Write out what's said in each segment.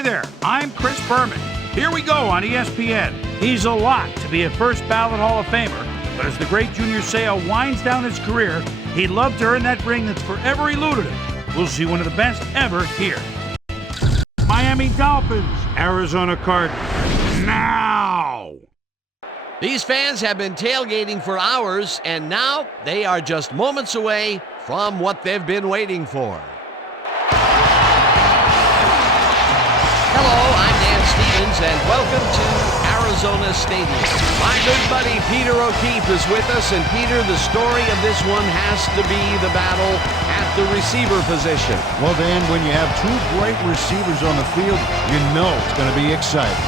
Hi there, I'm Chris Berman. Here we go on ESPN. He's a lot to be a first ballot Hall of Famer, but as the great Junior Seau winds down his career, he'd love to earn that ring that's forever eluded him. We'll see one of the best ever here. Miami Dolphins, Arizona Cardinals. Now! These fans have been tailgating for hours, and now they are just moments away from what they've been waiting for. Hello, I'm Dan Stevens, and welcome to Arizona Stadium. My good buddy Peter O'Keefe is with us, and Peter, the story of this one has to be the battle at the receiver position. Well, Dan, when you have two great receivers on the field, you know it's going to be exciting.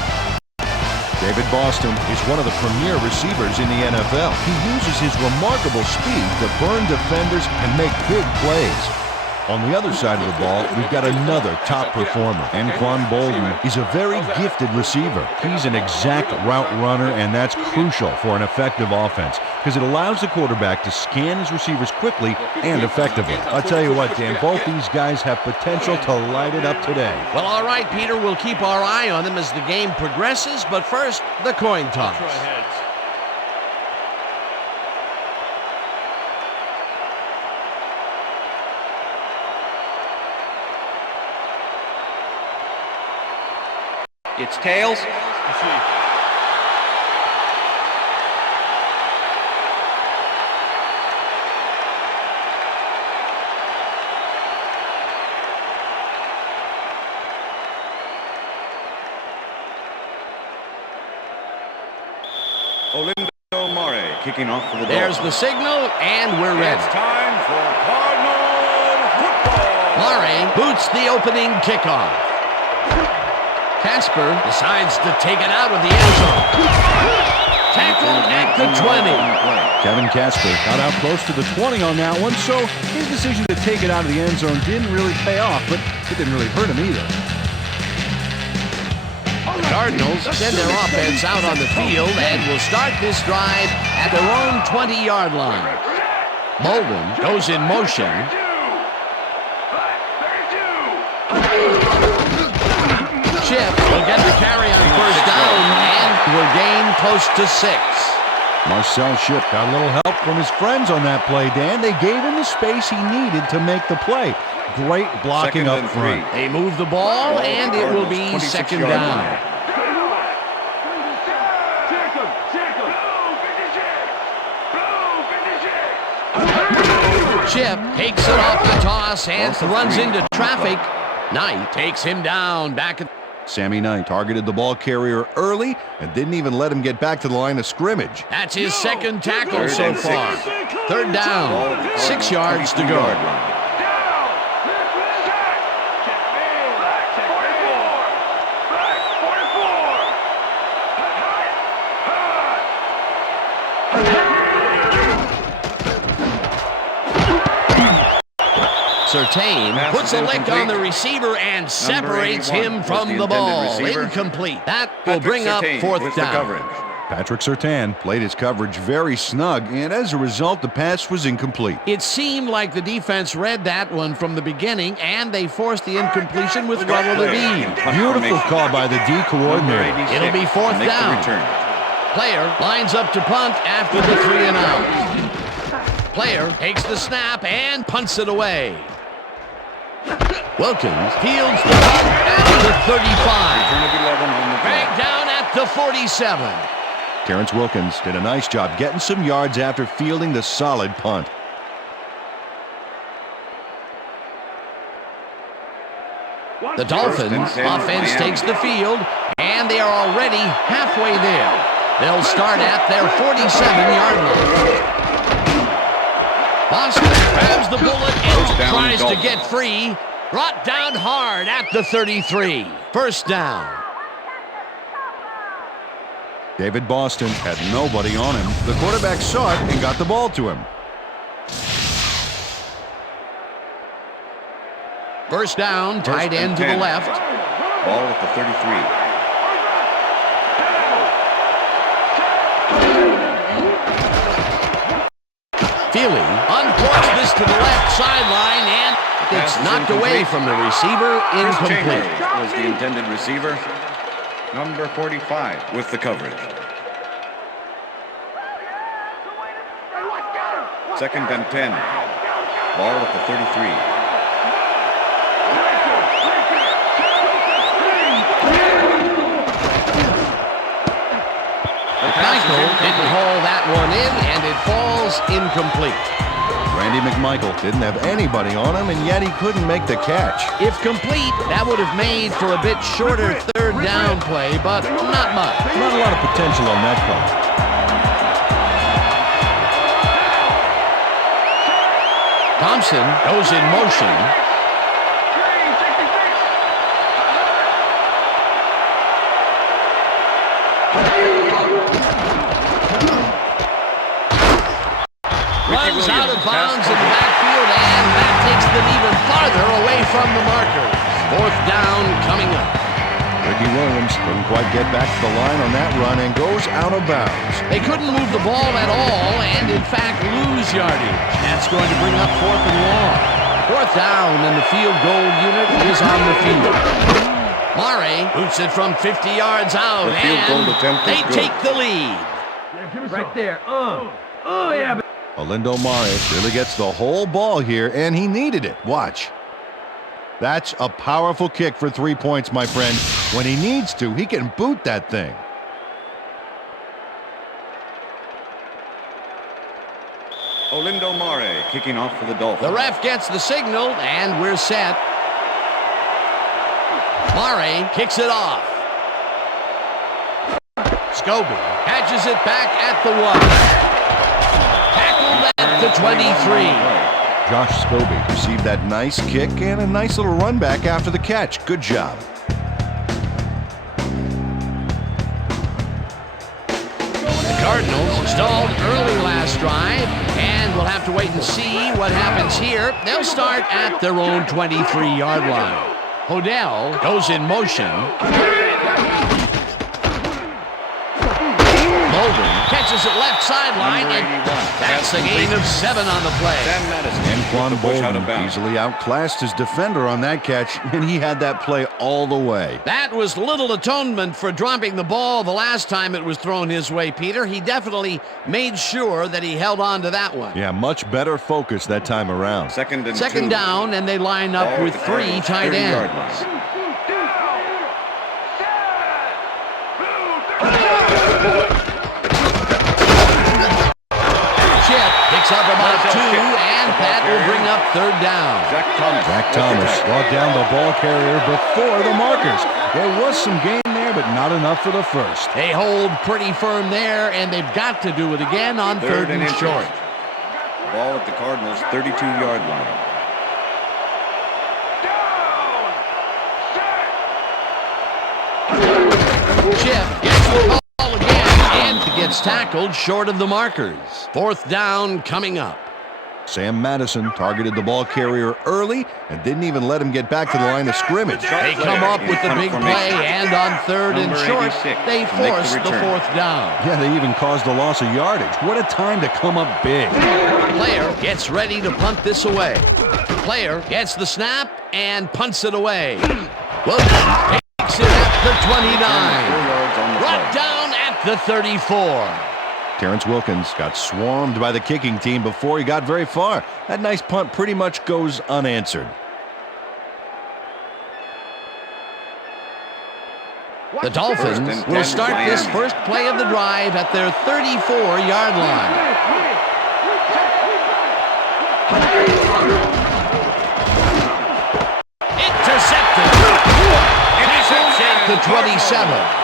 David Boston is one of the premier receivers in the NFL. He uses his remarkable speed to burn defenders and make big plays. On the other side of the ball, we've got another top performer. Anquan Boldin is a very gifted receiver. He's an exact route runner, and that's crucial for an effective offense because it allows the quarterback to scan his receivers quickly and effectively. I'll tell you what, Dan, both these guys have potential to light it up today. Well, all right, Peter, we'll keep our eye on them as the game progresses, but first, the coin toss. It's tails. Olindo Mare kicking off for the There's Dolphins. the signal, and we're ready. It's time for Cardinal football. Mare boots the opening kickoff. Casper decides to take it out of the end zone. Tackled at the 20. Kevin Casper got out close to the 20 on that one, so his decision to take it out of the end zone didn't really pay off, but it didn't really hurt him either. The Cardinals send their offense out on the field and will start this drive at their own 20-yard line. Bolden goes in motion. Chip will get the carry on first down and will gain close to 6. Marcel Shipp got a little help from his friends on that play, Dan. They gave him the space he needed to make the play. Great blocking up front. They move the ball, and it will be second down. Chip takes it off the toss and runs into traffic. Knight takes him down back at Sammy Knight targeted the ball carrier early and didn't even let him get back to the line of scrimmage. That's his second tackle so far. Third down, 6 yards to go. Surtain puts a lick on the receiver and separates him from the ball. Incomplete. That will bring up fourth down. Patrick Surtain played his coverage very snug, and as a result, the pass was incomplete. It seemed like the defense read that one from the beginning, and they forced the incompletion with Ronald Levine. Beautiful call by the D coordinator. It'll be fourth down. Player lines up to punt after the 3 and out. Player takes the snap and punts it away. Wilkins fields the punt at the 35. Dragged down at the 47. Terrence Wilkins did a nice job getting some yards after fielding the solid punt. The Dolphins offense takes the field, and they are already halfway there. They'll start at their 47-yard line. Boston grabs the bullet and tries to get free. Brought down hard at the 33. First down. David Boston had nobody on him. The quarterback saw it and got the ball to him. First down, tight end to the left. Ball at the 33. Feely uncorks the to the left sideline, and it's knocked away from the receiver. Incomplete. Was the intended receiver. Number 45 with the coverage. 2nd and 10. Ball at the 33. McMichael didn't haul that one in, and it falls incomplete. Randy McMichael didn't have anybody on him, and yet he couldn't make the catch. If complete, that would have made for a bit shorter third down play, but not much. Not a lot of potential on that play. Thompson goes in motion. Runs out of bounds in the backfield, and that takes them even farther away from the markers. 4th down coming up. Ricky Williams couldn't quite get back to the line on that run and goes out of bounds. They couldn't move the ball at all and, in fact, lose yardage. That's going to bring up 4th and long. 4th down, and the field goal unit is on the field. Mare boots it from 50 yards out, The field goal attempt they is good. take the lead. Right there. Yeah. Olindo Mare really gets the whole ball here, and he needed it. Watch. That's a powerful kick for 3 points, my friend. When he needs to, he can boot that thing. Olindo Mare kicking off for the Dolphins. The ref gets the signal, and we're set. Mare kicks it off. Scobie catches it back at the 1. Tackled at the 23. Josh Scobie received that nice kick and a nice little run back after the catch. Good job. The Cardinals stalled early last drive, and we'll have to wait and see what happens here. They'll start at their own 23-yard line. Odell goes in motion. Golden catches it left sideline, and that's a gain of 7 on the play. Sam Madison. Anquan Out of Bolden bounds. easily outclassed his defender on that catch, and he had that play all the way. That was little atonement for dropping the ball the last time it was thrown his way, Peter. He definitely made sure that he held on to that one. Yeah, much better focus that time around. 2nd and 2nd 2. down, and they line up Ball with at the 3 Cardinals' tight 30-yard ends. line. Chip picks up about 2, and that will bring up 3rd down. Zach Thomas. Zach Thomas brought down the ball carrier before the markers. There was some gain there, but not enough for the first. They hold pretty firm there, and they've got to do it again on 3rd and inches. short. Ball at the Cardinals' 32-yard line. Chip gets the ball again, and gets tackled short of the markers. 4th down coming up. Sam Madison targeted the ball carrier early and didn't even let him get back to the line of scrimmage. They come up with the big play, and on 3rd and Number short, 86 they to make the force the return. 4th down. Yeah, they even caused a loss of yardage. What a time to come up big. Player gets ready to punt this away. Player gets the snap and punts it away. Wilson takes it at the 29. 4 yards on the Brought play. down at the 34. Terrence Wilkins got swarmed by the kicking team before he got very far. That nice punt pretty much goes unanswered. The Dolphins will start this first play of the drive at their 34-yard line. Intercepted. Tackled at the 27.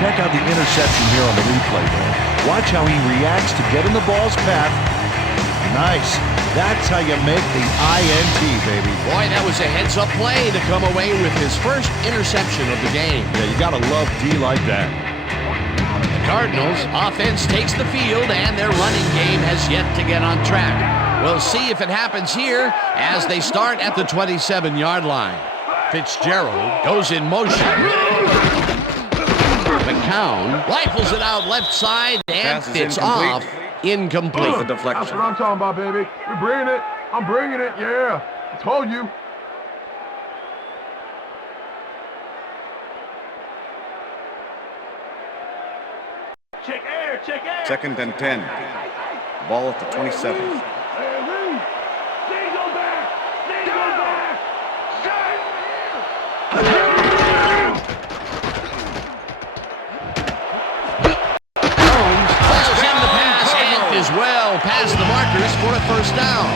Check out the interception here on the replay, though. Watch how he reacts to getting the ball's path. Nice. That's how you make the INT, baby. Boy, that was a heads-up play to come away with his first interception of the game. Yeah, you gotta love D like that. The Cardinals offense takes the field, and their running game has yet to get on track. We'll see if it happens here as they start at the 27-yard line. Fitzgerald goes in motion. McCown rifles it out left side and Pass is it's incomplete. off. Incomplete. The That's deflection. what I'm talking about, baby. We're bringing it. I'm bringing it. Yeah. I told you. Check air. Check air. 2nd and 10. Ball at the 27. Well past the markers for a first down.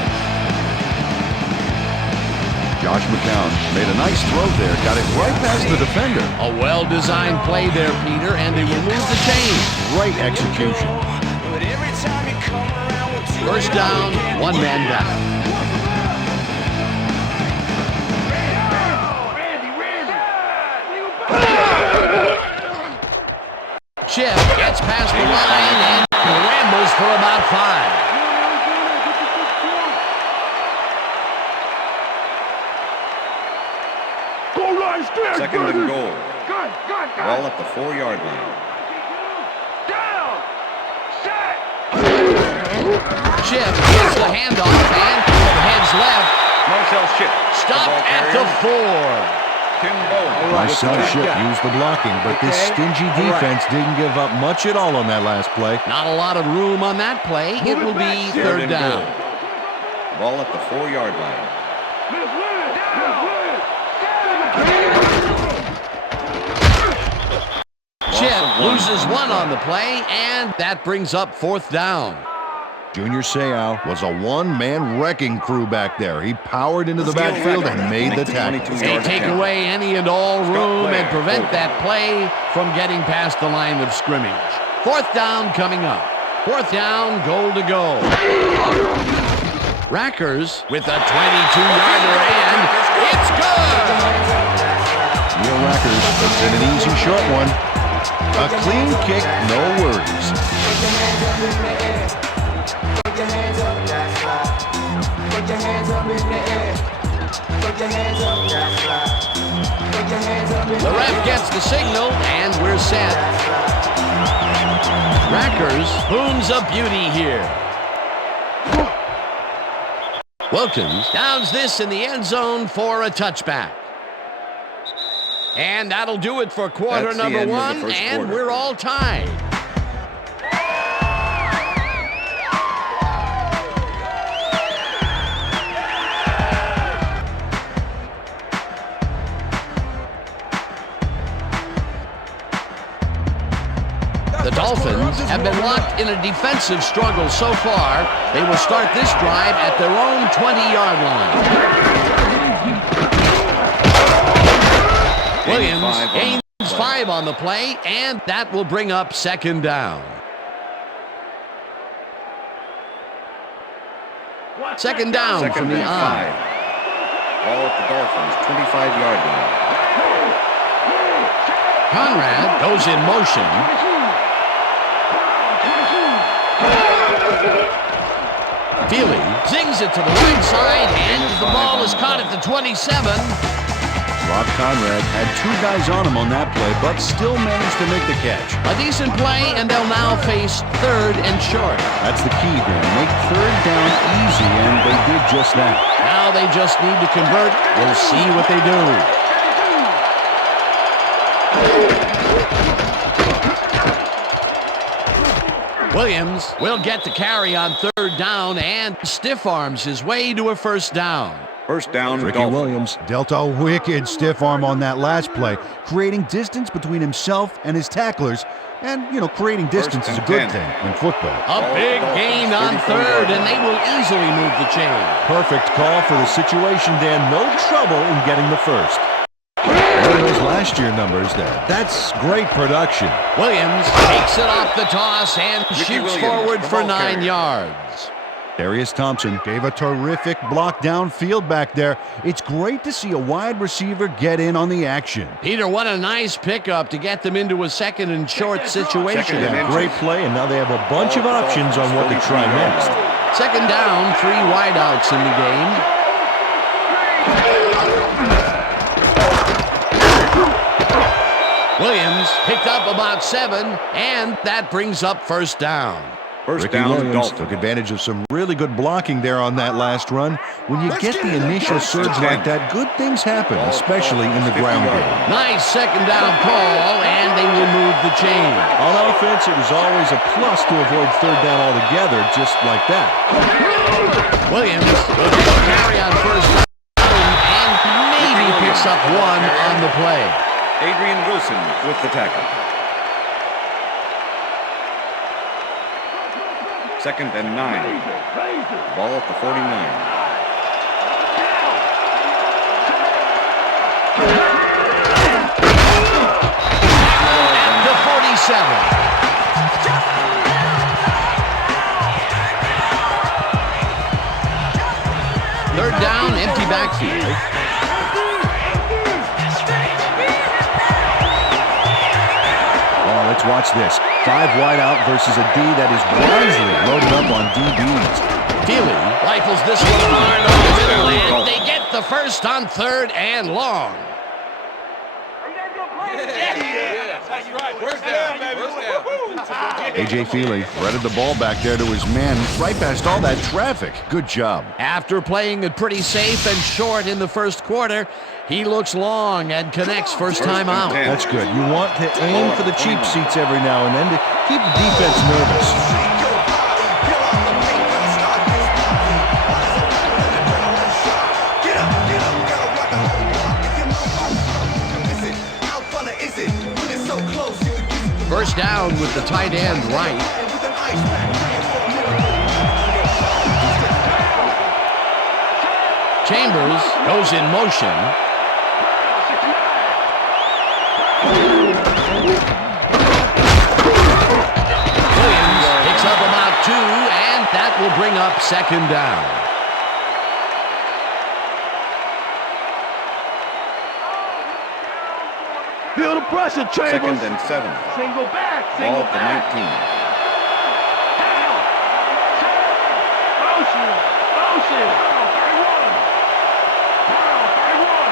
Josh McCown made a nice throw there. Got it right past the defender. A well-designed play there, Peter, and they will move the chain. Great execution. First down, one man down. Chip gets past the line and rambles for about 5. Second and goal. Ball at the 4-yard line. Chip gets the handoff and heads left. Marcel Ship. Stop at the 4. Marcel Ship used the blocking, but this stingy defense didn't give up much at all on that last play. Not a lot of room on that play. It will be third down. Ball at the 4-yard line. Chip loses one on the play, and that brings up fourth down. Junior Seau was a one-man wrecking crew back there. He powered into the backfield and made the tackle. They take away any and all room and prevent that play from getting past the line of scrimmage. Fourth down coming up. Fourth down, goal to go. Rackers with a 22-yarder, and it's good! Neil Rackers puts in an easy short one. A clean kick, no worries. Put your hands up, that's right. Put your hands up in the air. Put your hands up, that's right. Put your hands up in the air. The ref gets the signal, and we're set. Rackers booms a beauty here. Wilkins downs this in the end zone for a touchback. And that'll do it for quarter That's number the end of the 1, first and quarter. we're all tied. The Dolphins have been locked in a defensive struggle so far. They will start this drive at their own 20-yard line. Williams gains 5 on the play, and that will bring up second down. Second down from Second the and eye. 5. Ball at the Dolphins, 25-yard line. Conrad goes in motion. Feely zings it to the right side, and the ball is caught at the 27. Rob Conrad had 2 guys on him on that play, but still managed to make the catch. A decent play, and they'll now face third and short. That's the key here. Make third down easy, and they did just that. Now they just need to convert. We'll see what they do. Williams will get the carry on third down and stiff arms his way to a first down. First down, Ricky Dolphins. Williams dealt a wicked stiff arm on that last play, creating distance between himself and his tacklers. And, creating distance is a good thing in football. A big gain on third, and they will easily move the chain. Perfect call for the situation, Dan. No trouble in getting the first. Look at those last year numbers there. That's great production. Williams takes it off the toss and shoots Williams, forward the for ball 9 carrier. yards. Darius Thompson gave a terrific block downfield back there. It's great to see a wide receiver get in on the action. Peter, what a nice pickup to get them into a second and short situation. Second and Yeah, great play, and now they have a bunch of options on what to try next. Second down, 3 wideouts in the game. Williams picked up up about 7, and that brings up first down. First Ricky down, Williams Dolphins. took advantage of some really good blocking there on that last run. When you get the initial surge like that, good things happen, especially in the ground game. Nice second down call, and they will move the chain. On offense, it was always a plus to avoid third down altogether, just like that. Williams will take a carry on first down and maybe picks up 1 on the play. Adrian Wilson with the tackle. Second and 9. Ball at the 49. The 47. Third down, empty backfield. Oh, let's watch this. 5 wide out versus a D that is wisely loaded up on DBs. Feely rifles this one hard over the middle, and they get the first on 3rd and long. A.J. Feely threaded the ball back there to his men, right past all that traffic. Good job. After playing it pretty safe and short in the first quarter, he looks long and connects first time out. That's good. You want to aim for the cheap seats every now and then to keep the defense nervous. First down with the tight end right. Chambers goes in motion. Williams picks up about 2, and that will bring up second down. Feel the pressure, Chambers. Second and 7. Single back. Ball Single at the back. 19. Motion. Motion. 31.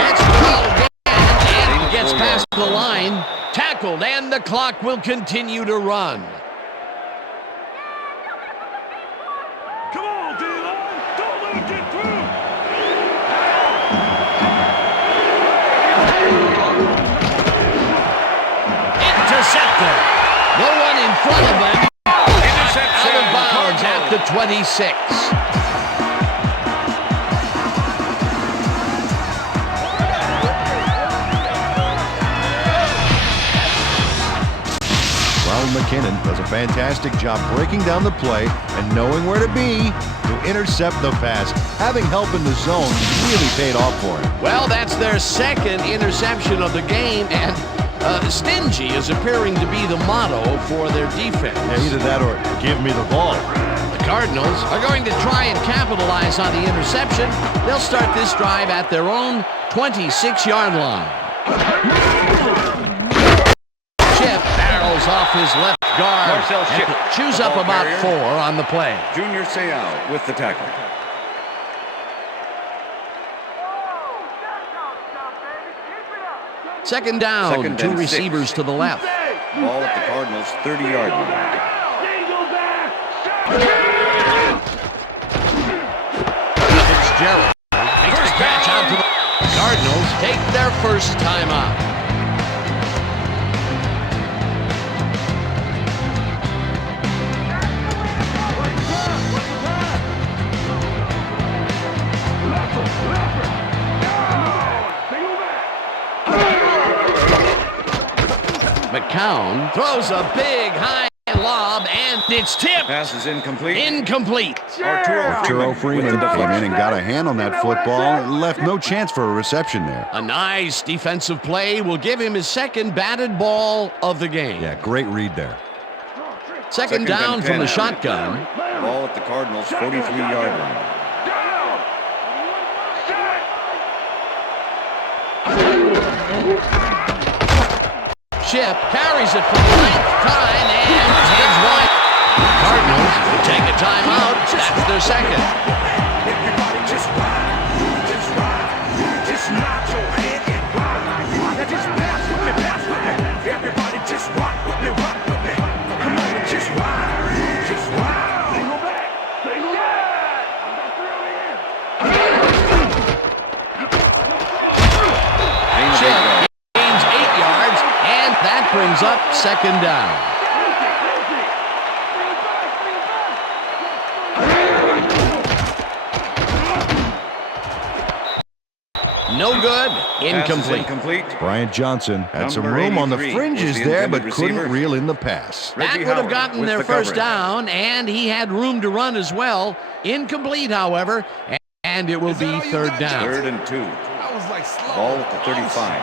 Gets called again and gets past the line. Tackled, and the clock will continue to run. Come on, D-line. Don't let him get through. Intercepted. No one in front of him. Out of bounds at the 26. Ronald McKinnon does a fantastic job breaking down the play and knowing where to be to intercept the pass. Having help in the zone really paid off for him. Well, that's their second interception of the game, and stingy is appearing to be the motto for their defense. Yeah, either that or give me the ball. The Cardinals are going to try and capitalize on the interception. They'll start this drive at their own 26-yard line. Chip barrels off his left guard Marcel and Chip, chews the up ball about carrier. 4 on the play. Junior Seau with the tackle. Second down, Second 2 and 6. receivers to the left. Ball at the Cardinals' 30-yard line. Single back. Fitzgerald takes the catch out to the Cardinals. Take their first time out. McCown throws a big high lob, and it's tipped. Pass is incomplete. Incomplete. Arturo Freeman with the came in deflection. and got a hand on that football. Left no chance for a reception there. A nice defensive play will give him his second batted ball of the game. Yeah, great read there. Second down and from 10. the shotgun. Ball at the Cardinals' 43-yard line. Chip carries it for the 9th time and heads wide. Cardinals will take a timeout. That's their second. brings up second down. No good. Incomplete. Bryant Johnson had some room on the fringes there, but couldn't reel in the pass. That would have gotten their first down, and he had room to run as well. Incomplete, however, and it will be third down. 3rd and 2. Ball at the 35.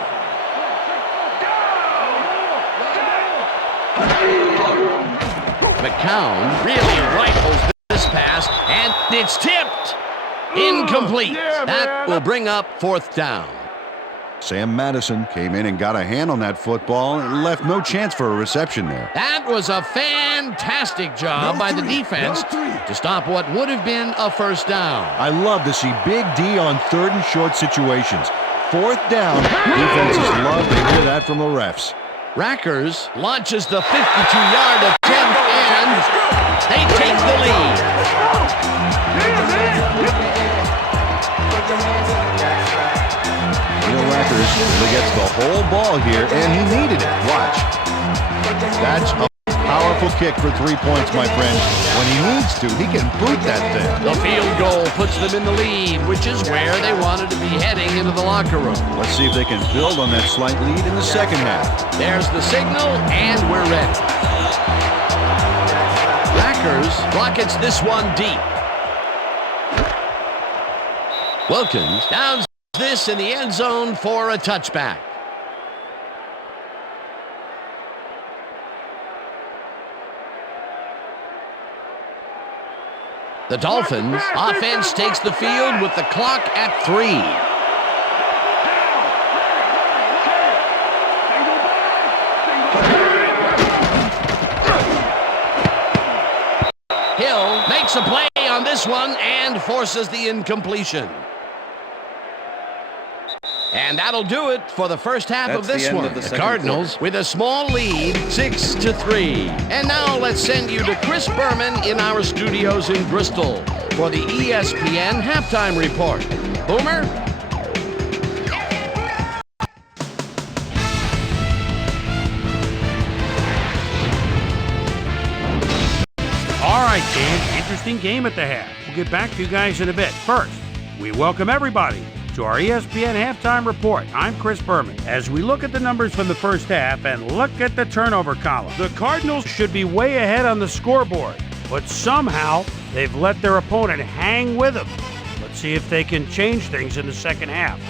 McCown really rifles this pass, and it's tipped. Incomplete. That will bring up fourth down. Sam Madison came in and got a hand on that football and left no chance for a reception there. That was a fantastic job by the defense to stop what would have been a first down. I love to see Big D on 3rd and short situations. 4th down, defenses love to hear that from the refs. Rackers launches the 52-yard attempt, and they take the lead. Neil Rackers really gets the whole ball here, and he needed it. Watch. That's a powerful kick for 3 points, my friend. When he needs to, he can boot that thing. The field goal puts them in the lead, which is where they wanted to be heading into the locker room. Let's see if they can build on that slight lead in the second half. There's the signal, and we're ready. Rackers rockets this one deep. Wilkins downs this in the end zone for a touchback. The Dolphins offense takes the field with the clock at 3. Hill makes a play on this one and forces the incompletion. And that'll do it for the first half of this one. The Cardinals with a small lead, 6-3. And now let's send you to Chris Berman in our studios in Bristol for the ESPN halftime report. Boomer? All right, Dan, interesting game at the half. We'll get back to you guys in a bit. First, we welcome everybody to our ESPN halftime report. I'm Chris Berman. As we look at the numbers from the first half and look at the turnover column, the Cardinals should be way ahead on the scoreboard, but somehow they've let their opponent hang with them. Let's see if they can change things in the second half.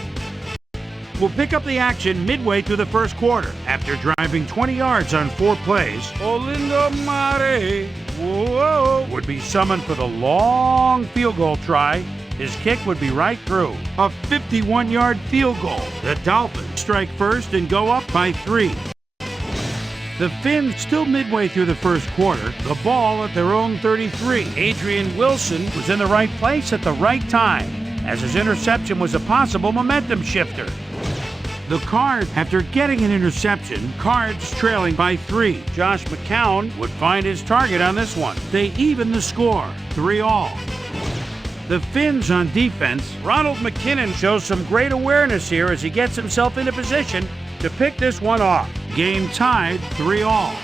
We'll pick up the action midway through the first quarter. After driving 20 yards on 4 plays, Olindo Mare would be summoned for the long field goal try. His kick would be right through. A 51-yard field goal. The Dolphins strike first and go up by 3. The Finns still midway through the first quarter. The ball at their own 33. Adrian Wilson was in the right place at the right time, as his interception was a possible momentum shifter. The Cards, after getting an interception, Cards trailing by 3. Josh McCown would find his target on this one. They even the score, 3-all. The Finns on defense, Ronald McKinnon shows some great awareness here as he gets himself into position to pick this one off. Game tied, 3-all.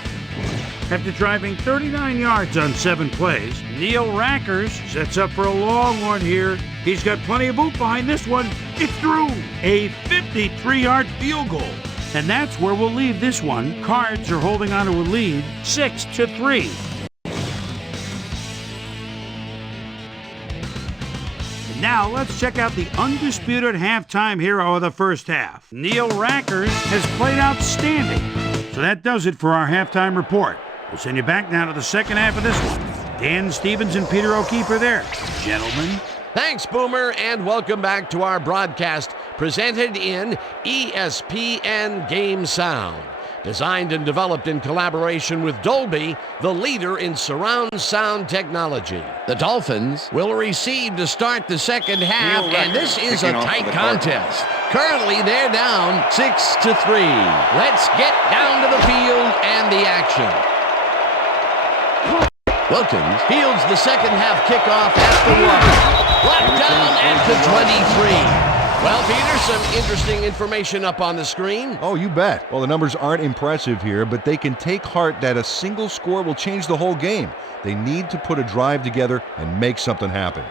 After driving 39 yards on 7 plays, Neil Rackers sets up for a long one here. He's got plenty of oomph behind this one. It's through. A 53-yard field goal. And that's where we'll leave this one. Cards are holding on to a lead, 6-3. Now let's check out the undisputed halftime hero of the first half. Neil Rackers has played outstanding. So that does it for our halftime report. We'll send you back now to the second half of this one. Dan Stevens and Peter O'Keefe are there. Gentlemen. Thanks, Boomer, and welcome back to our broadcast presented in ESPN Game Sound. Designed and developed in collaboration with Dolby, the leader in surround sound technology. The Dolphins will receive to start the second half, and this is a tight contest. Currently, they're down 6-3. Let's get down to the field and the action. Wilkins fields the second half kickoff at the 1. Brought down at the 23. Well, Peter, some interesting information up on the screen. Oh, you bet. Well, the numbers aren't impressive here, but they can take heart that a single score will change the whole game. They need to put a drive together and make something happen.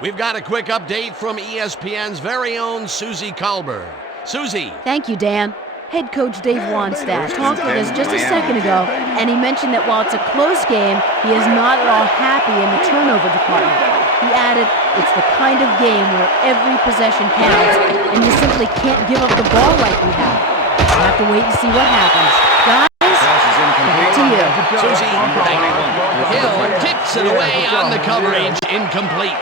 We've got a quick update from ESPN's very own Susie Colbert. Susie. Thank you, Dan. Head coach Dave Wanstadt talked with us just a second ago, and he mentioned that while it's a close game, he is not at all happy in the turnover department. He added, it's the kind of game where every possession counts, and you simply can't give up the ball like we have. We'll have to wait and see what happens. Guys, back to you. Susie, thank you. Hill tips it away on the coverage, incomplete.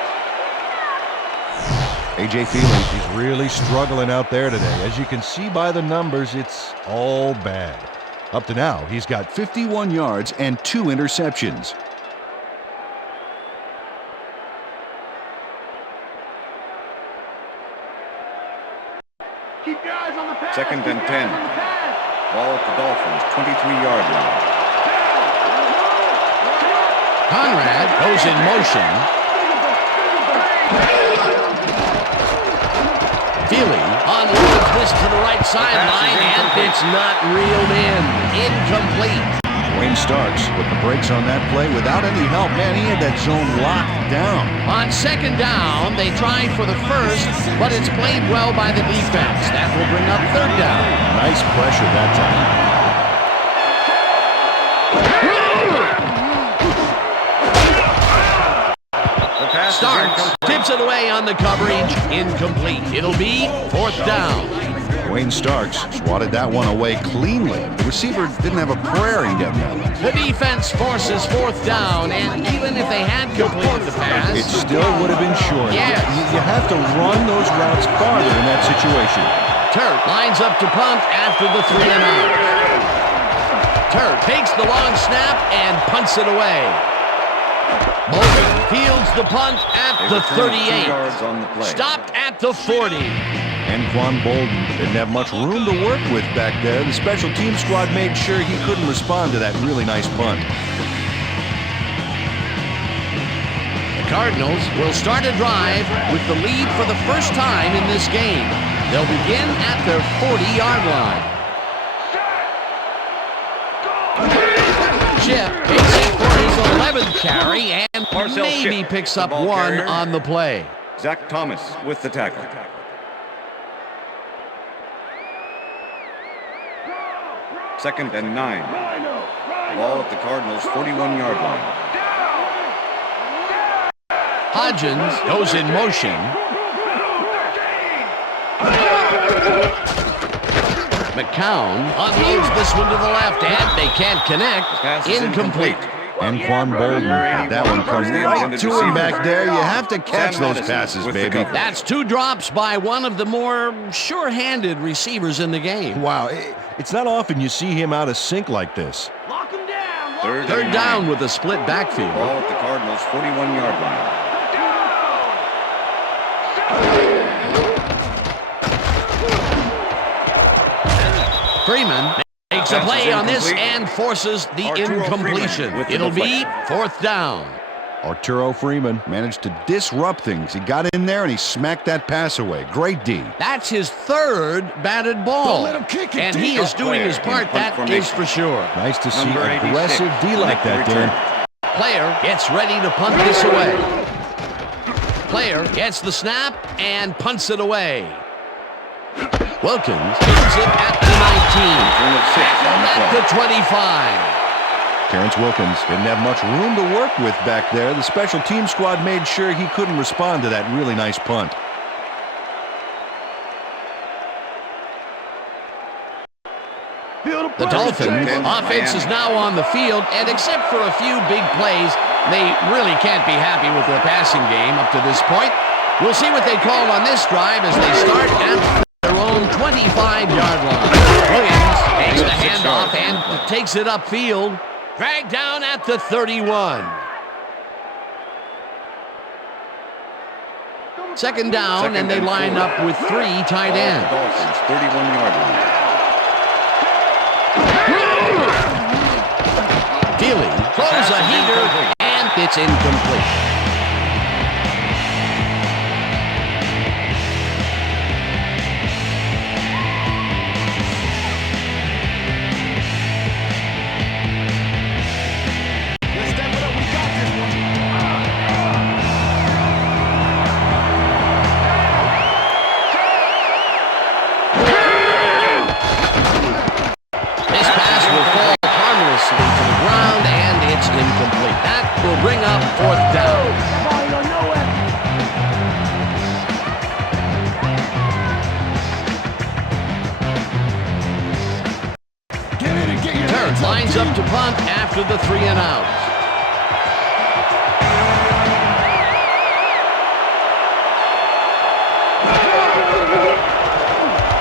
A.J. Feely, he's really struggling out there today. As you can see by the numbers, it's all bad. Up to now, he's got 51 yards and 2 interceptions. Keep your eyes on the pass. 2nd and 10. Ball at the Dolphins, 23-yard line. Conrad goes in motion. Feely unloads this to the right sideline, and it's not reeled in. Incomplete. Wayne Starks with the brakes on that play without any help. Man, he had that zone locked down. On 2nd down, they tried for the first, but it's played well by the defense. That will bring up 3rd down. Nice pressure that time. Starks tips it away on the coverage, incomplete. It'll be 4th down. Wayne Starks swatted that one away cleanly. The receiver didn't have a prayer in getting that. The defense forces 4th down, and even if they had completed the pass, it still would have been short. Yes. You have to run those routes farther in that situation. Turk lines up to punt after the 3 and out. Turk takes the long snap and punts it away. Bolden fields the punt at the 38. Stopped at the 40. Anquan Bolden didn't have much room to work with back there. The special team squad made sure he couldn't respond to that really nice punt. The Cardinals will start a drive with the lead for the first time in this game. They'll begin at their 40-yard line. Chip takes it for his 11th carry and maybe picks up 1 on the play. Zach Thomas with the tackle. Second and 9. Ball at the Cardinals' 41-yard line. Hodgins goes in motion. McCown unloads this one to the left, and they can't connect. Incomplete. Anquan Bolden had that one come right to him back there. You have to catch those passes, baby. That's 2 drops by one of the more sure-handed receivers in the game. Wow, it's not often you see him out of sync like this. Lock him down. Third down with a split backfield. Ball at the Cardinals' 41-yard line. Freeman makes a play on this and forces the incompletion. It'll be 4th down. Arturo Freeman managed to disrupt things. He got in there and he smacked that pass away. Great D. That's his 3rd batted ball. And he is doing his part, that is for sure. Nice to see aggressive D like that, Dan. Player gets ready to punt this away. Player gets the snap and punts it away. Wilkins takes it at the 19, at the 25. Terrence Wilkins didn't have much room to work with back there. The special team squad made sure he couldn't respond to that really nice punt. The Dolphins offense is now on the field, and except for a few big plays, they really can't be happy with their passing game up to this point. We'll see what they call on this drive as they start at their own 25-yard line. Williams takes the handoff and takes it upfield. Dragged down at the 31. 2nd down, and they line up with 3 tight ends. Dolphins, 31-yard line. Feely throws a heater, and it's incomplete. Dolphins lines up to punt after the 3 and out.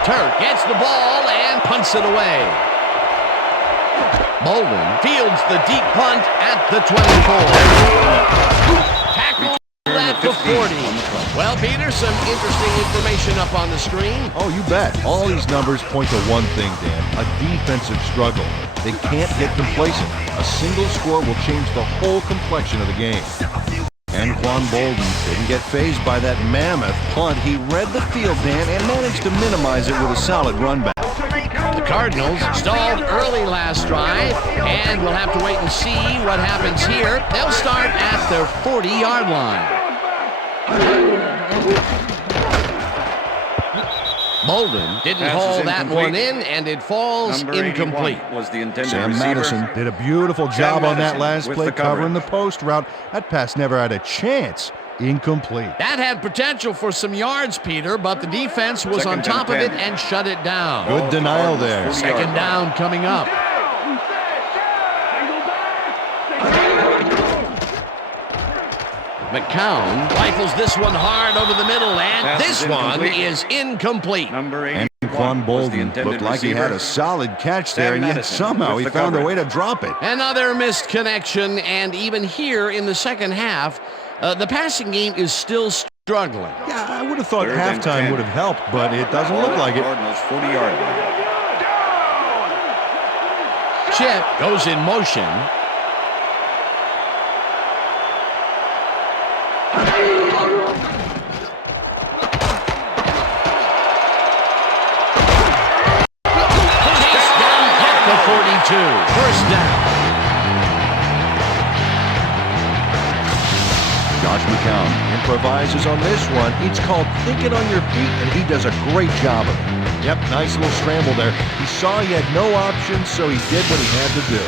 Turk gets the ball and punts it away. Bolden fields the deep punt at the 24. Tackle at the 40. Well, Peter, some interesting information up on the screen. Oh, you bet. All these numbers point to one thing, Dan. A defensive struggle. They can't get complacent. A single score will change the whole complexion of the game. And Bolden didn't get fazed by that mammoth punt. He read the field, Dan, and managed to minimize it with a solid run back. The Cardinals stalled early last drive, and we'll have to wait and see what happens here. They'll start at their 40-yard line. Bolden didn't haul that one in, and it falls incomplete. Was the intended Sam receiver. Madison did a beautiful job on that last with play the coverage. covering the post route. That pass never had a chance. Incomplete. That had potential for some yards, Peter, but the defense was on Second top of and it 10. and shut it down. Good denial there. Second down coming up. McCown rifles this one hard over the middle, and Pass this is one incomplete. is incomplete. Number 81 And was the Bolden intended looked like he had a receiver. solid catch Sam there, and yet Madison somehow with he the found a way coverage. to drop it. Another missed connection, and even here in the second half, the passing game is still struggling. Yeah, I would have thought Third and halftime 10. would have helped, but it doesn't Ball look at like the it. Cardinals 40-yard line. Chip goes in motion. Chase down at the 42. First down. Josh McCown improvises on this one. It's called thinking on your feet, and he does a great job of it. Yep, nice little scramble there. He saw he had no options, so he did what he had to do.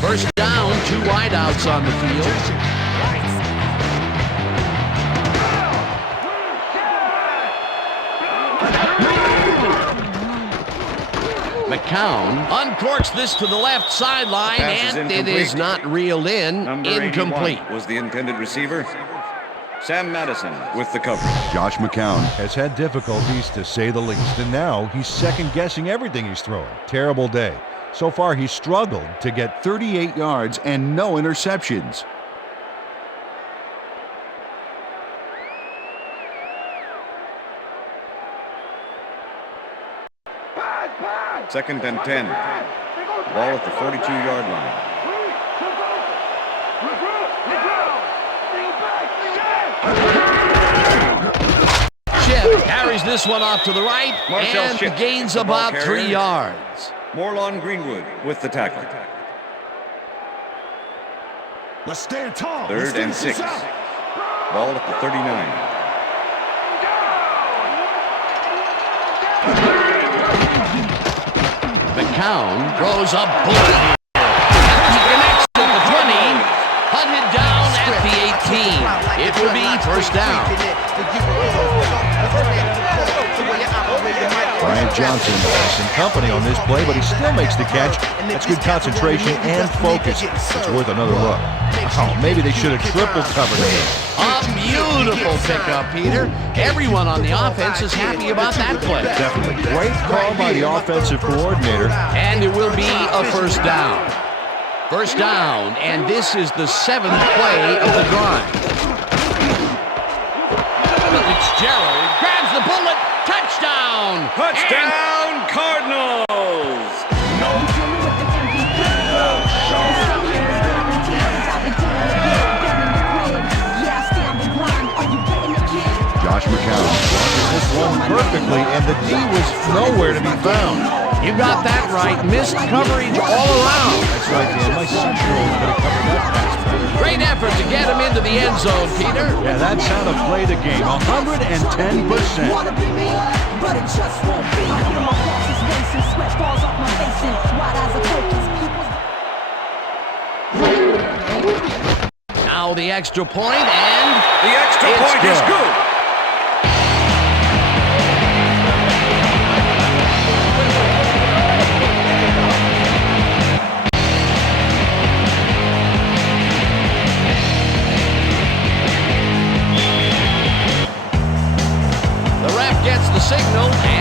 First down, 2 wideouts on the field. McCown uncorks this to the left sideline, Pass is and it incomplete. is not reeled in. Number Incomplete. 81 was the intended receiver. Sam Madison with the coverage. Josh McCown has had difficulties, to say the least, and now he's second-guessing everything he's throwing. Terrible day. So far, he's struggled to get 38 yards and no interceptions. Second and 10. Ball at the 42-yard line. Chip carries this one off to the right Marshall and Shipp, gains the ball about carrier. 3 yards. Morlon Greenwood with the tackle. Let's stand tall. Third and 6. Ball at the 39. McCown throws a bullet here. He connects at the 20, hunted down at the 18. It will be first down. Bryant Johnson has some company on this play, but he still makes the catch. That's good concentration and focus. It's worth another look. Oh, maybe they should have triple covered him. A beautiful pickup, Peter. Everyone on the offense is happy about that play. Definitely. Great call by the offensive coordinator. And it will be a first down. First down, and this is the 7th play of the drive. Fitzgerald grabs the bullet. Touchdown! Touchdown, Cardinals! Josh McCown launches this one perfectly, and the D was nowhere to be found. You got that right. Missed coverage all around. That's right, Dan. My 6-year-old could have covered that pass better. Great effort to get him into the end zone, Peter. Yeah, that's how to play the game. 110%. But it just won't be. My pulse is racing, sweat falls off my face, and wide eyes are focused. Now the extra point, and The extra It's point is good. good.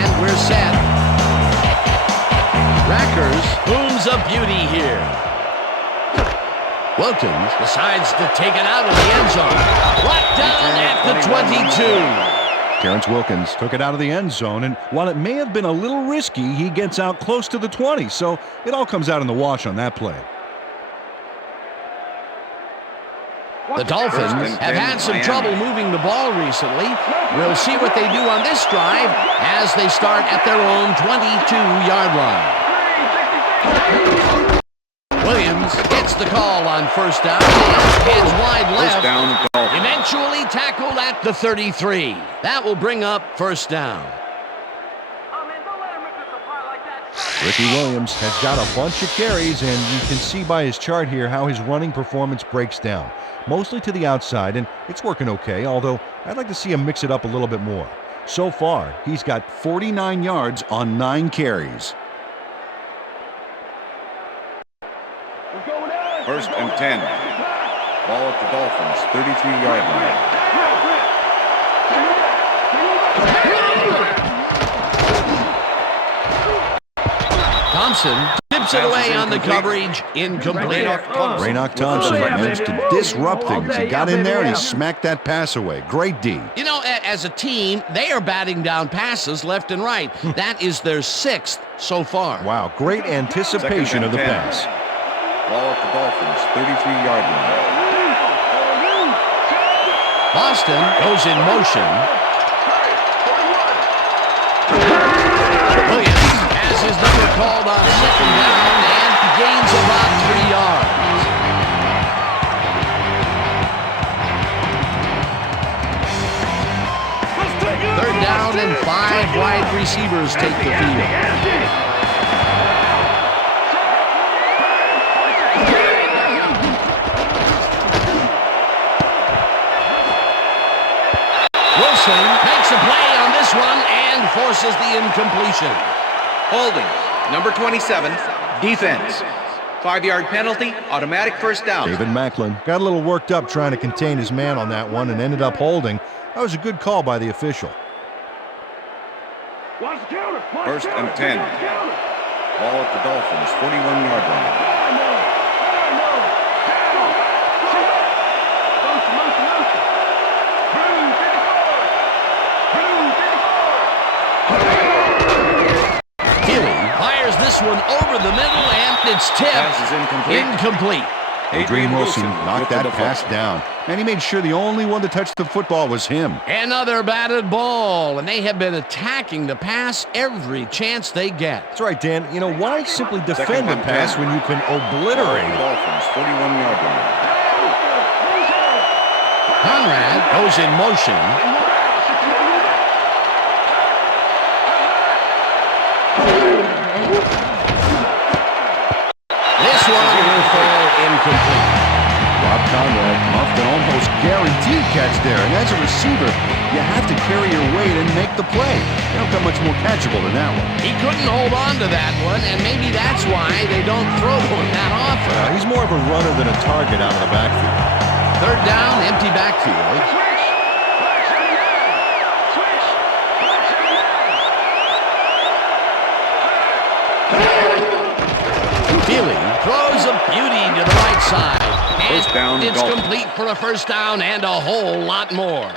and we're set. Rackers booms a beauty here. Wilkins decides to take it out of the end zone. Brought down at the 22. Terrence Wilkins took it out of the end zone, and while it may have been a little risky, he gets out close to the 20, so it all comes out in the wash on that play. The Dolphins have had some trouble moving the ball recently. We'll see what they do on this drive as they start at their own 22-yard line. Williams gets the call on first down. Heads wide left. First down, Dolphins. Eventually tackled at the 33. That will bring up first down. Ricky Williams has got a bunch of carries, and you can see by his chart here how his running performance breaks down. Mostly to the outside, and it's working okay, although I'd like to see him mix it up a little bit more. So far, he's got 49 yards on 9 carries. First and 10. Ball at the Dolphins, 33-yard line. Thompson tips it away on the coverage. Incomplete. Raynoch Thompson managed to disrupt things. He got in there and he smacked that pass away. Great D. You know, as a team, they are batting down passes left and right. That is their 6th so far. Wow, great anticipation of the pass. Ball at the Dolphins, 33-yard line. Boston goes in motion. Williams has his number called on second down and gains about 3 yards. Third down and 5 wide receivers take the field. Wilson makes a play on this one and forces the incompletion. Holding, number 27, defense. 5-yard penalty, automatic first down. David Macklin got a little worked up trying to contain his man on that one and ended up holding. That was a good call by the official. First and 10. Ball at the Dolphins, 41-yard line. This one over the middle, and it's tipped. Pass is incomplete. Adrian Wilson knocked that pass down, and he made sure the only one to touch the football was him. Another batted ball, and they have been attacking the pass every chance they get. That's right, Dan. You know, why simply defend the pass when you can obliterate it? Dolphins, 41-yard line. Conrad goes in motion. This one will fall incomplete. Rob Conrad muffed an almost guaranteed catch there, and as a receiver, you have to carry your weight and make the play. You don't got much more catchable than that one. He couldn't hold on to that one, and maybe that's why they don't throw him that often. He's more of a runner than a target out of the backfield. Third down, empty backfield. Throws a beauty to the right side. First down, it's Dolphins. complete for a first down and a whole lot more.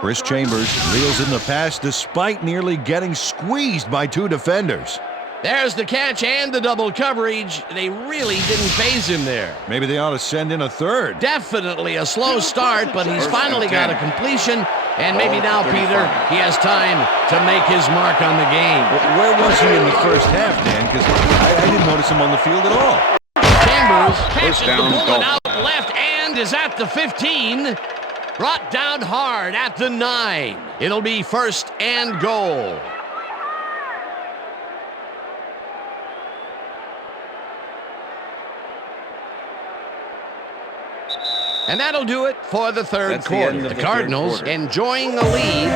Chris Chambers reels in the pass despite nearly getting squeezed by 2 defenders. There's the catch and the double coverage. They really didn't phase him there. Maybe they ought to send in a third. Definitely a slow start, but he's finally got a completion. And maybe now, Peter, he has time to make his mark on the game. Where was he in the first half, Dan? Because I didn't notice him on the field at all. Chambers catches the down, bullet out left and is at the 15. Brought down hard at the 9. It'll be first and goal. And that'll do it for the third quarter. The Cardinals enjoying the lead,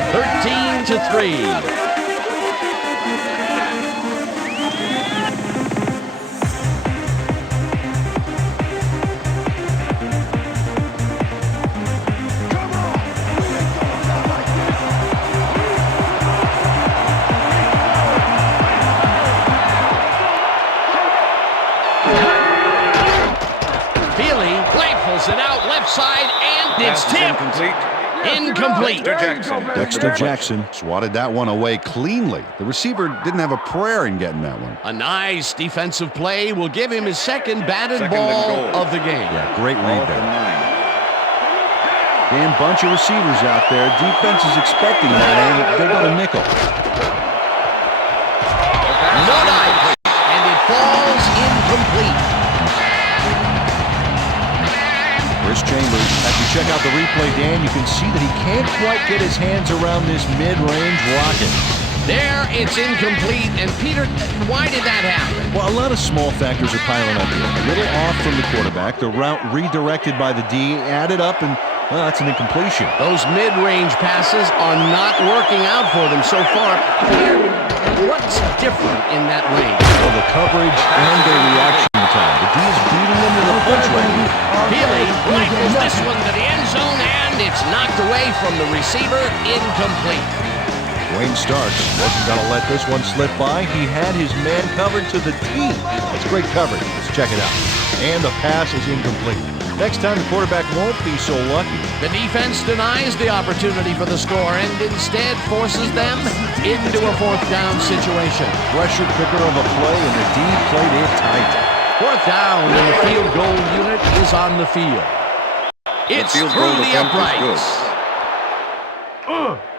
13-3. It's Pass is tipped. incomplete. Incomplete. Dexter Jackson swatted that one away cleanly. The receiver didn't have a prayer in getting that one. A nice defensive play will give him his second batted Second and ball goal. of the game. Yeah, great Ball read at the there. 9. And bunch of receivers out there. Defense is expecting that, and they got a nickel. No dice, and it falls incomplete. Chris Chambers, as you check out the replay, Dan, you can see that he can't quite get his hands around this mid-range rocket. There, it's incomplete. And Peter, why did that happen? Well, a lot of small factors are piling up here. A little off from the quarterback, the route redirected by the D, added up, and well, that's an incompletion. Those mid-range passes are not working out for them so far. Peter, what's different in that range? Well, the coverage and their reaction time. The D is beating them to the punch right here. Healy rifles this one to the end zone, and it's knocked away from the receiver, incomplete. Wayne Starks wasn't going to let this one slip by. He had his man covered to the T. That's great coverage. Let's check it out. And the pass is incomplete. Next time, the quarterback won't be so lucky. The defense denies the opportunity for the score and instead forces them into a fourth down situation. Pressure picker of a play, and the D played it tight. Fourth down, and the field goal unit is on the field. It's field through goal the attempt is uprights.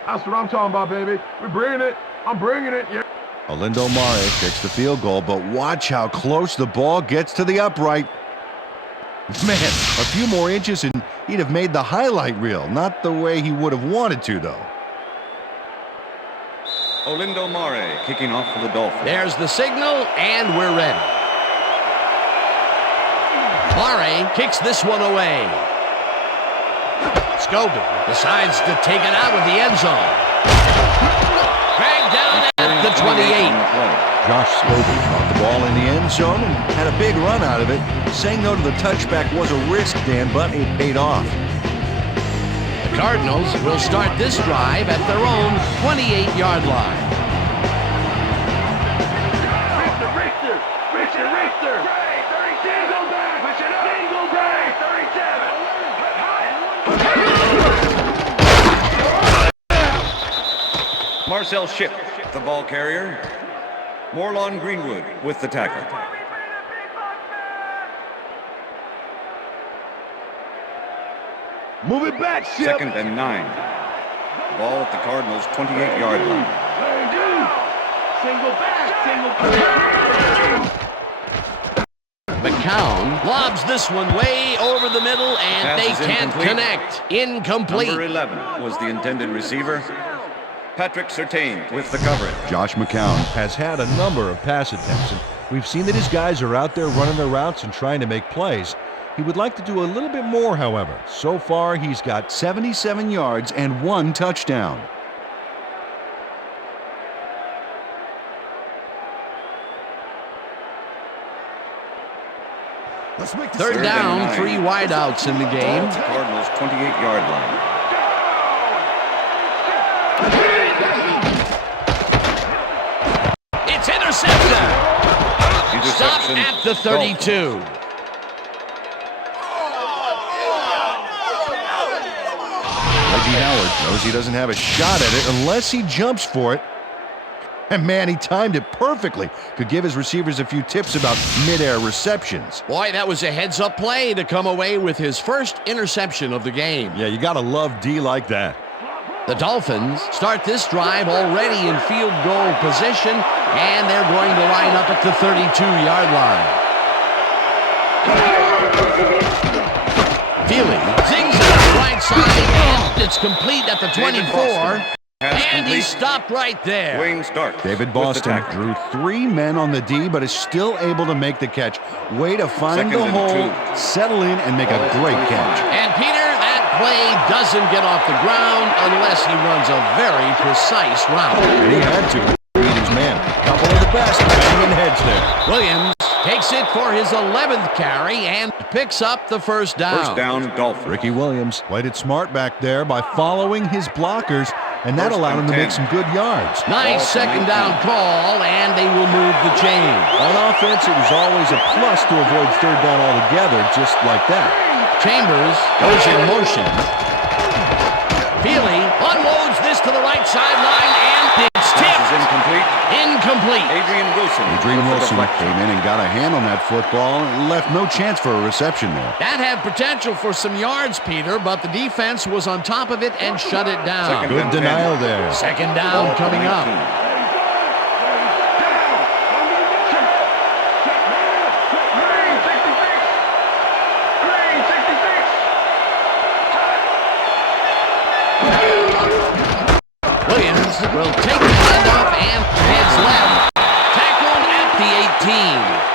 That's what I'm talking about, baby. We're bringing it. I'm bringing it. Yeah. Olindo Mare kicks the field goal, but watch how close the ball gets to the upright. Man, a few more inches and he'd have made the highlight reel. Not the way he would have wanted to, though. Olindo Mare kicking off for the Dolphins. There's the signal, and we're ready. Mare kicks this one away. Scobie decides to take it out of the end zone. Dragged down at the 28. Josh Scobie caught the ball in the end zone and had a big run out of it. Saying no to the touchback was a risk, Dan, but it paid off. The Cardinals will start this drive at their own 28-yard line. Richter! Gray, 32! Single back! Push it up! Single Gray, 37! Marcel Ship, the ball carrier. Morlon Greenwood with the tackle. Move it back, Ship. Second and 9. Ball at the Cardinals' 28-yard line. Single back! Single back! McCown lobs this one way over the middle, and Pass they is can't incomplete. connect. Incomplete. Number 11 was the intended receiver. Patrick Surtain with the coverage. Josh McCown has had a number of pass attempts, and we've seen that his guys are out there running their routes and trying to make plays. He would like to do a little bit more, however. So far, he's got 77 yards and 1 touchdown. Let's make this Third down, 9. 3 wideouts in the Ball game. at the Cardinals' 28-yard line. It's intercepted. Stopped Interception. at the 32. Reggie Howard knows he doesn't have a shot at it unless he jumps for it. And man, he timed it perfectly. Could give his receivers a few tips about mid-air receptions. Boy, that was a heads-up play to come away with his first interception of the game. Yeah, you gotta love D like that. The Dolphins start this drive already in field goal position, and they're going to line up at the 32-yard line. Feely zings it to the right side, and it's complete at the 24. And he stopped right there. Wayne Stark. David with the Boston tackle. drew 3 men on the D, but is still able to make the catch. Way to find Second the and hole, 2. settle in, and make a great catch. And Peter, that play doesn't get off the ground unless he runs a very precise route. And he had to beat his man. Couple of the best banging heads there. Williams takes it for his 11th carry and picks up the first down. First down, Dolphins. Ricky Williams played it smart back there by following his blockers, and that First allowed him and to 10. make some good yards. Nice second down call, and they will move the chain. On offense, it was always a plus to avoid third down altogether, just like that. Chambers goes in motion. Feely unloads this to the right sideline, and it's tipped. Pass is incomplete. Incomplete. Adrian Wilson Came in and got a hand on that football and left no chance for a reception there. That had potential for some yards, Peter, but the defense was on top of it and shut it down. Good denial there. Second down coming up. Williams will take the handoff and heads left. Tackled at the 18.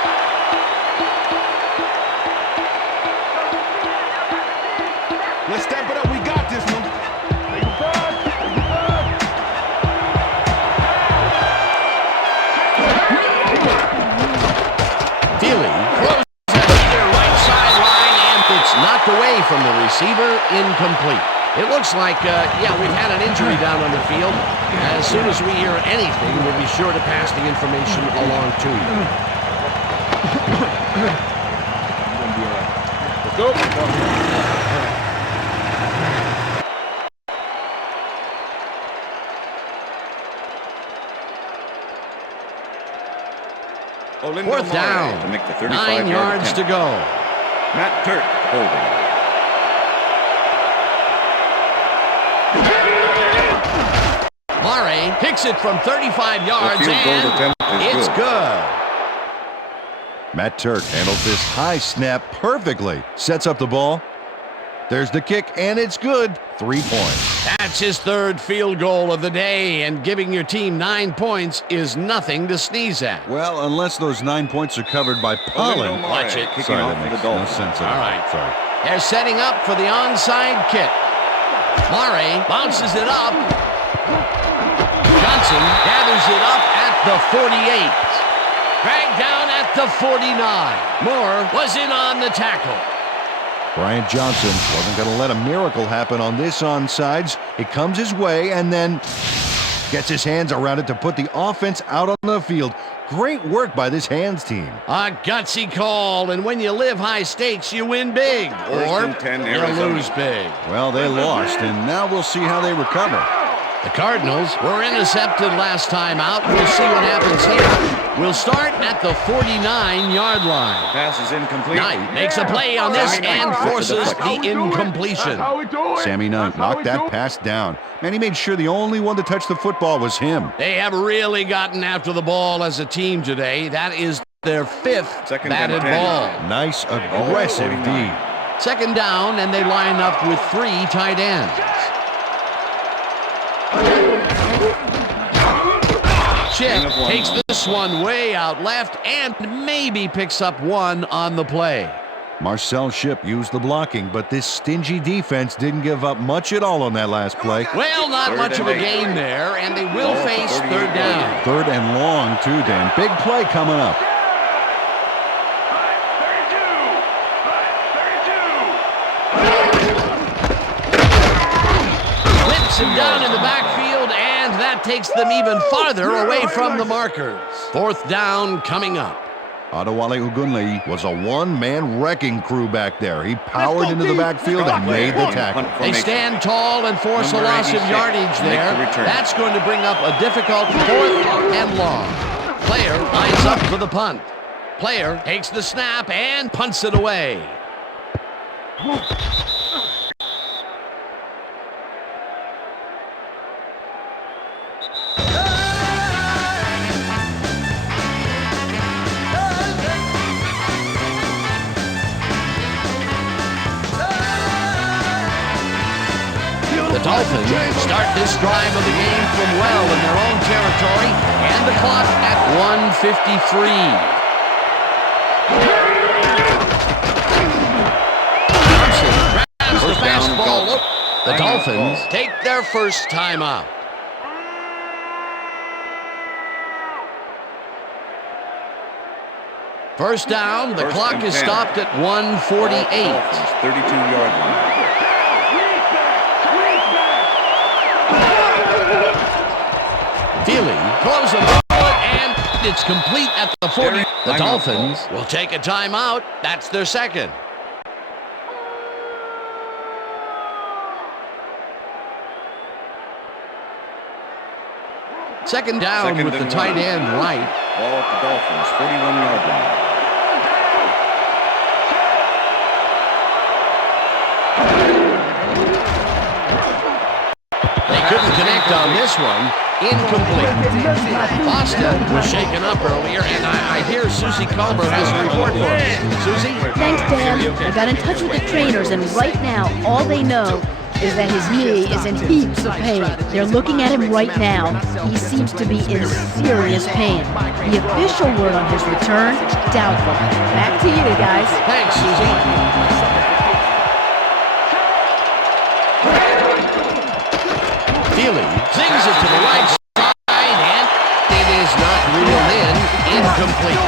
Let's step it up. We got this one. Feely throws at the right sideline, and it's knocked away from the receiver, incomplete. It looks like, we've had an injury down on the field. As soon as we hear anything, we'll be sure to pass the information along to you. Let's go. Fourth down. To make the 9 yards to go. Matt Turk holding. Murray picks it from 35 yards, and it's good. Matt Turk handles this high snap perfectly. Sets up the ball. There's the kick, and it's good. 3 points. That's his third field goal of the day, and giving your team 9 points is nothing to sneeze at. Well, unless those 9 points are covered by pollen. Watch it. Sorry, that makes no sense at all. All right. Sorry. They're setting up for the onside kick. Murray bounces it up. Johnson gathers it up at the 48. Dragged down at the 49. Moore was in on the tackle. Bryant Johnson wasn't going to let a miracle happen on this onside. It comes his way and then gets his hands around it to put the offense out on the field. Great work by this hands team. A gutsy call, and when you live high stakes, you win big, or you lose big. Well, they lost, and now we'll see how they recover. The Cardinals were intercepted last time out. We'll see what happens here. We'll start at the 49-yard line. Pass is incomplete. Knight makes a play on this and forces the incompletion. Sammy Knight knocked that pass down. Man, he made sure the only one to touch the football was him. They have really gotten after the ball as a team today. That is their 5th batted ball. Nice, aggressive D. Second down, and they line up with 3 tight ends. Chip takes this one way out left and maybe picks up one on the play. Marcel Shipp used the blocking, but this stingy defense didn't give up much at all on that last play. Well, not much of a gain there, and they will face third down. Third and long, too, Dan. Big play coming up. Whips him down in the backfield, and that takes them even farther away from the markers. Fourth down coming up. Adewale Ogunleye was a one-man wrecking crew back there. He powered into the backfield and made the tackle. They stand tall and force a loss of yardage there. That's going to bring up a difficult 4th and long. Player lines up for the punt. Player takes the snap and punts it away. The Dolphins start this drive of the game from well in their own territory, and the clock at 1:53. Johnson grabs the fastball. The Dolphins take their first time out. First down, the clock is stopped at 1:48. 32-yard line. Feely throws a bullet, and it's complete at the 40. The Dolphins will take a timeout. That's their second. Second down with the tight end right. Ball at the Dolphins, 41-yard line. They couldn't connect on this one. Incomplete. Boston was shaken up earlier, and I hear Susie Culver has a report for us. Susie? Thanks, Dan. I got in touch with the trainers, and right now, all they know is that his knee is in heaps of pain. They're looking at him right now. He seems to be in serious pain. The official word on his return, doubtful. Back to you, guys. Thanks, Susie. Feely zings it to the right side, and it is not reeled in. Incomplete.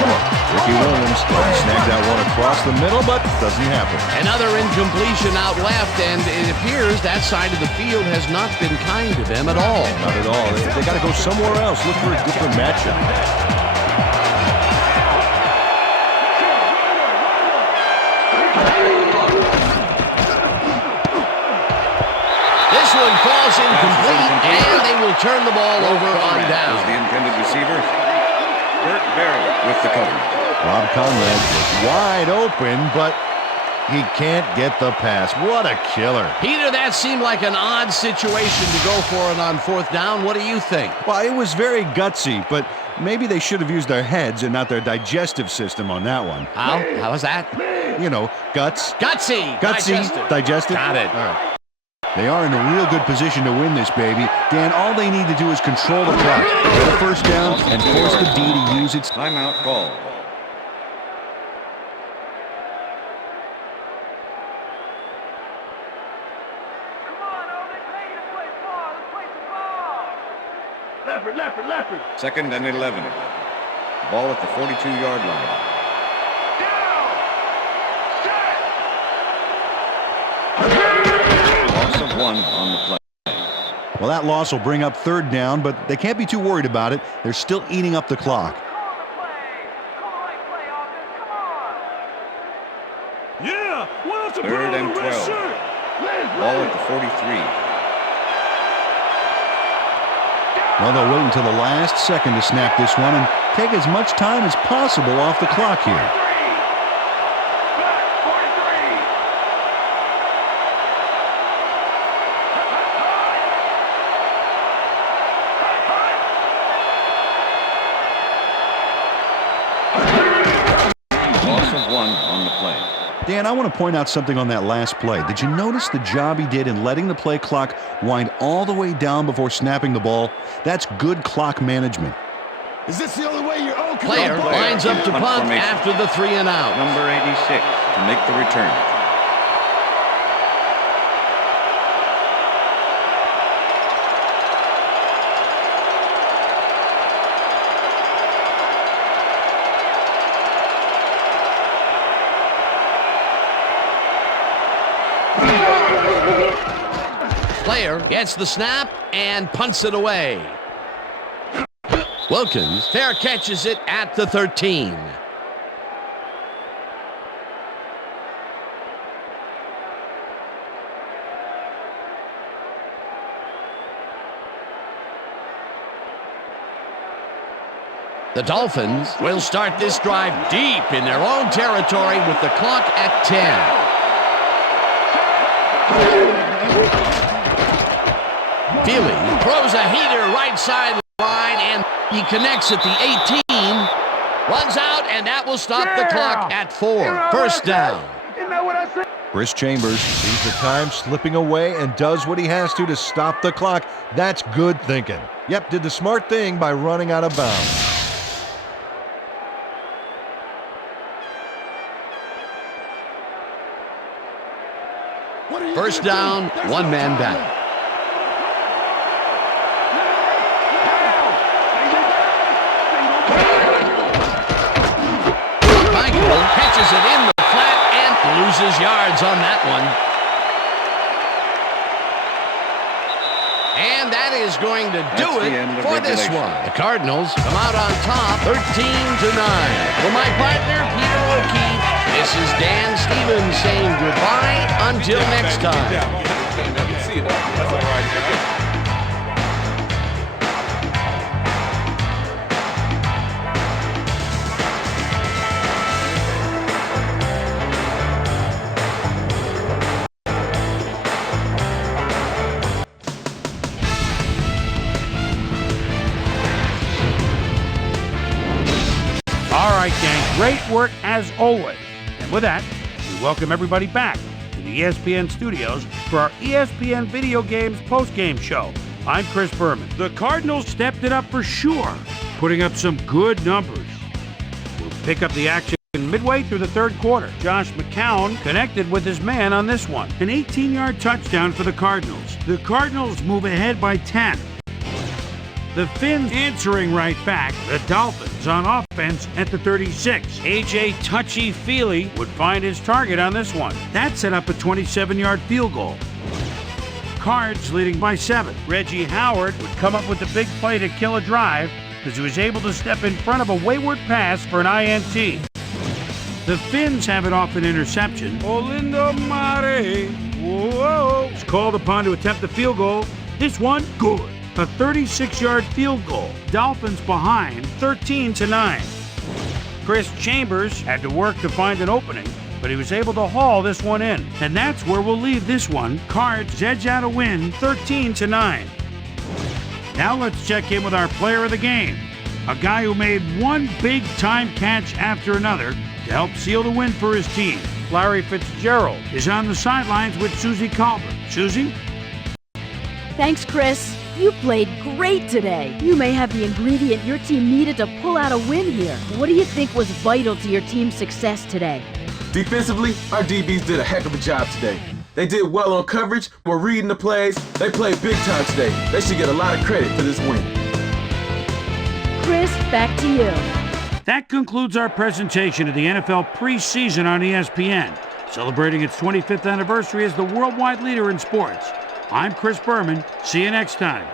Ricky Williams snagged that one across the middle, but doesn't happen. Another incompletion out left, and it appears that side of the field has not been kind to them at all. Not at all. They got to go somewhere else. Look for a different matchup. This one falls incomplete, and they will turn the ball over on down. Was the intended receiver. Burt Berry with the cover. Rob Conrad is wide open, but he can't get the pass. What a killer. Peter, that seemed like an odd situation to go for it on fourth down. What do you think? Well, it was very gutsy, but maybe they should have used their heads and not their digestive system on that one. How? How was that? You know, guts. Gutsy. Digestive. Got it. All right. They are in a real good position to win this, baby. Dan, all they need to do is control the clock, get a first down, and force the D to use its... Timeout call. Leopard. Second and 11. Ball at the 42-yard line. Loss of 1 on the play. Well, that loss will bring up third down, but they can't be too worried about it. They're still eating up the clock. Yeah, well, to Third and 12. Ball at the 43. Well, they'll wait until the last second to snap this one and take as much time as possible off the clock here. Loss of 1 on the play. Dan, I want to point out something on that last play. Did you notice the job he did in letting the play clock wind all the way down before snapping the ball? That's good clock management. Is this the only way you're okay? Player lines up to punt after the 3 and out. Number 86 to make the return. Player gets the snap and punts it away. Wilkins fair catches it at the 13. The Dolphins will start this drive deep in their own territory with the clock at 10. Feely throws a heater right side line, and he connects at the 18. Runs out, and that will stop the clock at 4. First down. Chris Chambers sees the time slipping away and does what he has to stop the clock. That's good thinking. Yep, did the smart thing by running out of bounds. First down, one man down. Michael catches it in the flat and loses yards on that one. And that is going to do it for this one. The Cardinals come out on top 13-9. For my partner, Peter O'Keefe, this is Dan Stevens saying goodbye until next time. Great work as always. And with that, we welcome everybody back to the ESPN studios for our ESPN Video Games postgame show. I'm Chris Berman. The Cardinals stepped it up for sure, putting up some good numbers. We'll pick up the action midway through the third quarter. Josh McCown connected with his man on this one. An 18-yard touchdown for the Cardinals. The Cardinals move ahead by 10. The Finns answering right back. The Dolphins on offense at the 36. A.J. Touchy-Feely would find his target on this one. That set up a 27-yard field goal. Cards leading by 7. Reggie Howard would come up with the big play to kill a drive as he was able to step in front of a wayward pass for an INT. The Finns have it off an interception. Olindo Mare, whoa, is called upon to attempt the field goal. This one, good. A 36-yard field goal. Dolphins behind 13-9. Chris Chambers had to work to find an opening, but he was able to haul this one in. And that's where we'll leave this one. Cards edge out a win 13-9. Now let's check in with our player of the game. A guy who made one big-time catch after another to help seal the win for his team. Larry Fitzgerald is on the sidelines with Susie Colbert. Susie? Thanks, Chris. You played great today. You may have the ingredient your team needed to pull out a win here. What do you think was vital to your team's success today? Defensively, our DBs did a heck of a job today. They did well on coverage, were reading the plays. They played big time today. They should get a lot of credit for this win. Chris, back to you. That concludes our presentation of the NFL preseason on ESPN, celebrating its 25th anniversary as the worldwide leader in sports. I'm Chris Berman. See you next time.